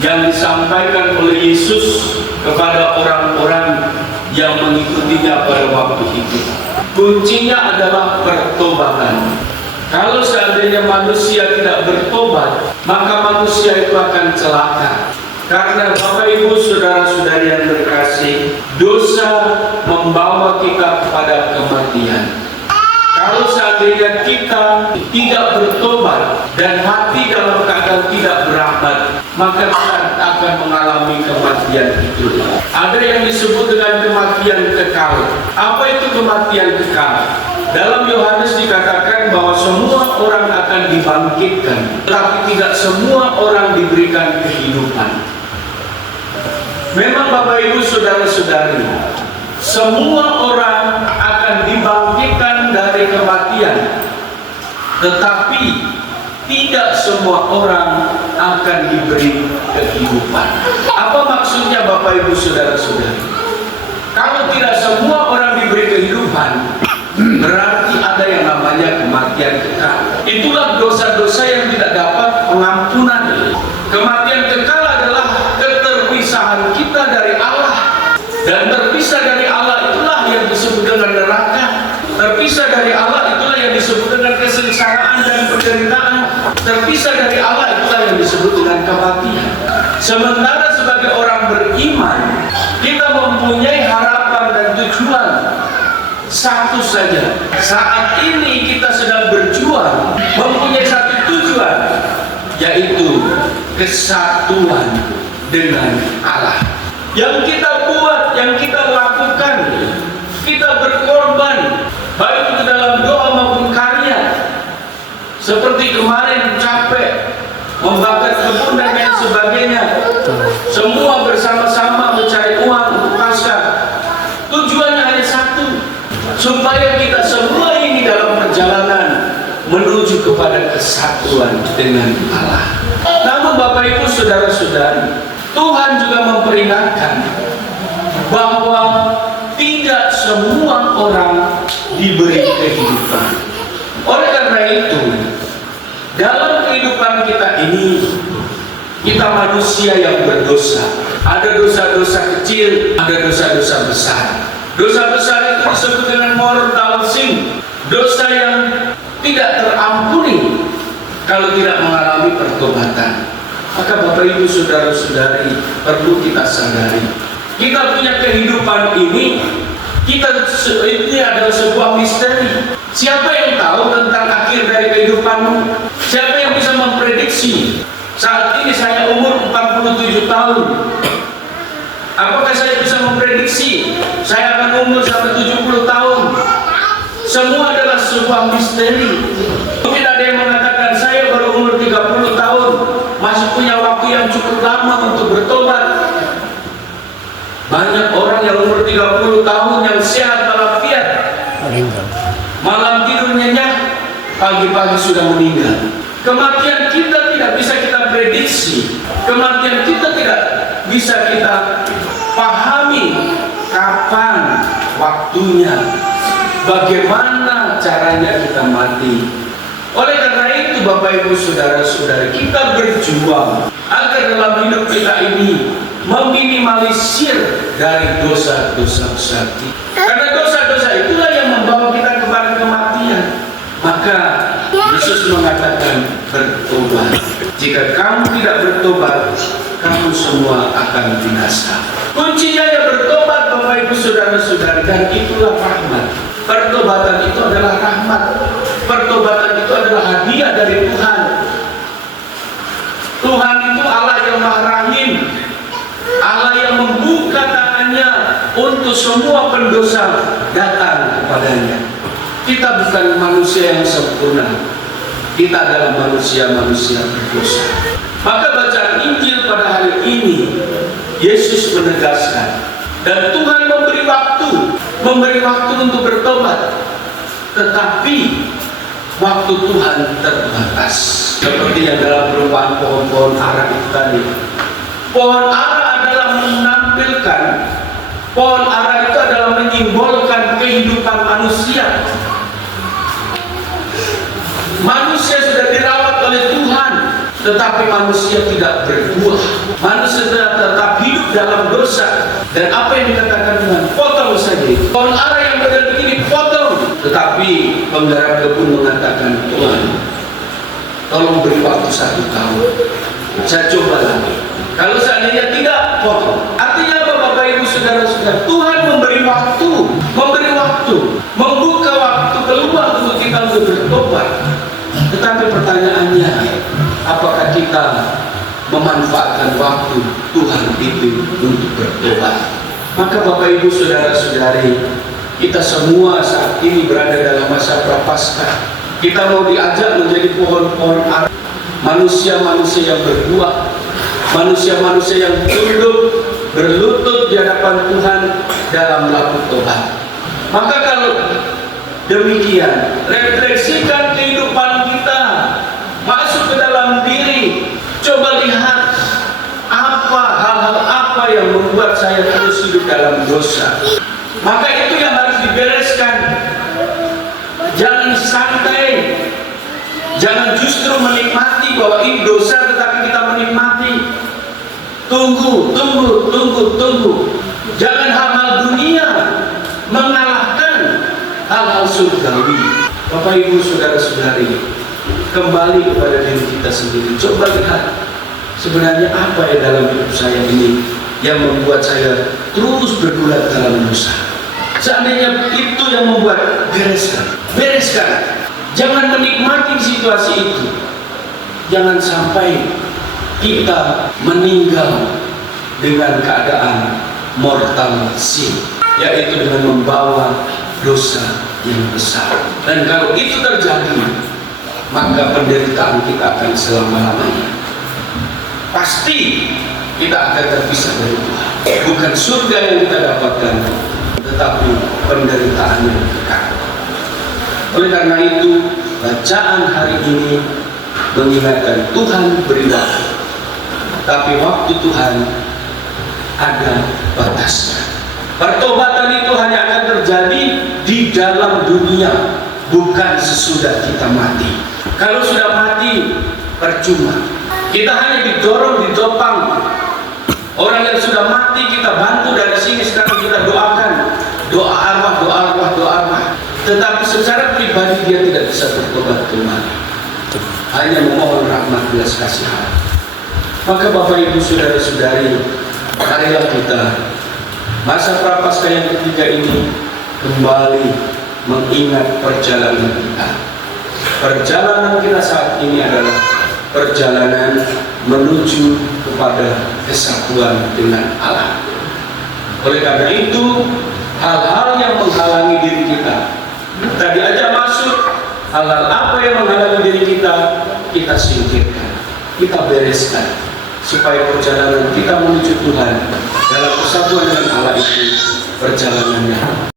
yang disampaikan oleh Yesus kepada orang-orang yang mengikutinya pada waktu itu. Kuncinya adalah pertobatan. Kalau seandainya manusia tidak bertobat, maka manusia itu akan celaka. Karena Bapak Ibu Saudara-saudari yang terkasih, dosa membawa kita kepada kematian. Kalau seandainya kita tidak bertobat dan hati dalam keadaan tidak berahmat, maka kita akan mengalami kematian itu. Ada yang disebut dengan kematian kekal. Apa itu kematian kekal? Dalam Yohanes dikatakan bahwa semua orang akan dibangkitkan, tetapi tidak semua orang diberikan kehidupan. Memang Bapak Ibu Saudara-saudari, semua orang akan dibangkitkan dari kematian, tetapi tidak semua orang akan diberi kehidupan. Apa maksudnya Bapak Ibu Saudara-saudari? Kalau tidak semua orang diberi kehidupan, berarti ada yang namanya kematian kekal. Itulah dosa-dosa yang tidak dapat pengampunan. Kematian kekal adalah keterpisahan kita dari Allah. Dan terpisah dari Allah itulah yang disebut dengan neraka. Terpisah dari Allah itulah yang disebut dengan kesengsaraan dan penderitaan. Terpisah dari Allah itulah yang disebut dengan kematian. Sementara sebagai orang beriman, kita mempunyai harapan dan tujuan satu saja. Saat ini kita sedang berjuang mempunyai satu tujuan, yaitu kesatuan dengan Allah. Yang kita buat, yang kita lakukan, kita berkorban, baik itu dalam doa maupun karya. Seperti kemarin capek membakar kebun dan lain sebagainya, semua bersama-sama mencari uang untuk pasar. Tujuannya hanya satu, supaya kita semua ini dalam perjalanan menuju kepada kesatuan dengan Allah. Namun Bapak Ibu Saudara-saudari, Tuhan juga memperingatkan bahwa tidak semua orang diberi kehidupan. Oleh karena itu, dalam kehidupan kita ini, kita manusia yang berdosa. Ada dosa-dosa kecil, ada dosa-dosa besar. Dosa besar itu disebut dengan mortal sin, dosa yang tidak terampuni kalau tidak mengalami pertobatan. Maka Bapak Ibu Saudara-saudari, perlu kita sadari, kita punya kehidupan ini, ini adalah sebuah misteri. Siapa yang tahu tentang akhir dari kehidupanmu? Siapa yang bisa memprediksi? Saat ini saya umur 47 tahun. Apakah saya bisa memprediksi saya akan umur sampai 70 tahun? Semua adalah sebuah misteri. Mungkin ada yang mengatakan saya baru umur 30 tahun, masih punya waktu yang cukup lama untuk bertobat. Banyak orang yang umur 30 tahun yang sehat walafiat, malam tidur nyenyak, pagi-pagi sudah meninggal. Kematian kita tidak bisa kita prediksi. Kematian kita tidak bisa kita pahami kapan waktunya, bagaimana caranya kita mati. Oleh karena itu Bapak Ibu Saudara-saudara, kita berjuang agar dalam hidup kita ini meminimalisir dari dosa-dosa besar. Karena dosa-dosa itulah yang membawa kita kepada kematian. Maka Yesus mengatakan bertobat. Jika kamu tidak bertobat, kamu semua akan binasa. Kuncinya ya bertobat Bapak Ibu Saudara-saudari, dan itulah rahmat. Pertobatan itu adalah rahmat. Pertobatan itu adalah hadiah dari Tuhan. Tuhan itu Allah yang Maha Rahim, Allah yang membuka tangannya untuk semua pendosa datang kepadanya. Kita bukan manusia yang sempurna, kita adalah manusia-manusia berdosa. Maka bacaan Injil pada hari ini, Yesus menegaskan, dan Tuhan memberi waktu untuk bertobat. Tetapi waktu Tuhan terbatas. Seperti yang dalam perumpamaan pohon-pohon ara itu tadi. Pohon ara adalah menampilkan, pohon ara itu adalah menyimbolkan kehidupan manusia. Manusia sudah dirawat oleh Tuhan. tetapi manusia tidak berbuah. Manusia tetap hidup dalam dosa. Dan apa yang dikatakan Tuhan, potong saja. Pohon ara yang benar begini, potong. Tetapi penggarap kebun mengatakan, Tuhan, tolong beri waktu 1 tahun. Saya coba lagi. Kalau seandainya tidak, potong. Artinya apa, Bapak Ibu Saudara-saudara? Tuhan memberi waktu, membuka waktu keluar untuk kita untuk bertobat. Tetapi pertanyaannya, apakah kita memanfaatkan waktu Tuhan itu untuk bertobat? Maka Bapak Ibu Saudara-saudari, kita semua saat ini berada dalam masa prapaskah. Kita mau diajak menjadi pohon-pohon ara, manusia-manusia yang berbuah, manusia-manusia yang tunduk berlutut di hadapan Tuhan dalam melakukan tobat. Maka kalau demikian, refleksikan kehidupan kita, masuk ke dalam diri, coba lihat hal-hal apa yang membuat saya terus hidup dalam dosa. Maka itu yang harus dibereskan. Jangan santai, jangan justru menikmati bahwa ini dosa tetapi kita menikmati. Tunggu. Jangan hal-hal dunia mengalahkan hal-hal surgawi. Bapak Ibu Saudara-saudari, kembali kepada diri kita sendiri. Coba lihat sebenarnya apa yang dalam hidup saya ini yang membuat saya terus bergulat dalam dosa. Seandainya itu yang membuat, bereskan. Jangan menikmati situasi itu. Jangan sampai kita meninggal dengan keadaan mortal sin, yaitu dengan membawa dosa yang besar. Dan kalau itu terjadi, maka penderitaan kita akan selama-lamanya. Pasti kita akan terpisah dari Tuhan. Bukan surga yang kita dapatkan, tetapi penderitaan yang kekal. Oleh karena itu, bacaan hari ini mengingatkan Tuhan beri waktu, tapi waktu Tuhan ada batasnya. Pertobatan itu hanya akan terjadi di dalam dunia, bukan sesudah kita mati. Kalau sudah mati, percuma. Kita hanya ditopang. Orang yang sudah mati kita bantu dari sini, sekarang kita doakan, doa arwah. Tetapi secara pribadi dia tidak bisa bertobat kembali. Hanya memohon rahmat belas kasihan. Maka Bapak Ibu Saudara-saudari, marilah kita masa prapaskah yang ketiga ini kembali mengingat perjalanan kita. Perjalanan kita saat ini adalah perjalanan menuju kepada kesatuan dengan Allah. Oleh karena itu, hal-hal yang menghalangi diri kita, tadi aja masuk, hal-hal apa yang menghalangi diri kita, kita singkirkan, kita bereskan, supaya perjalanan kita menuju Tuhan dalam persatuan dengan Allah itu perjalanannya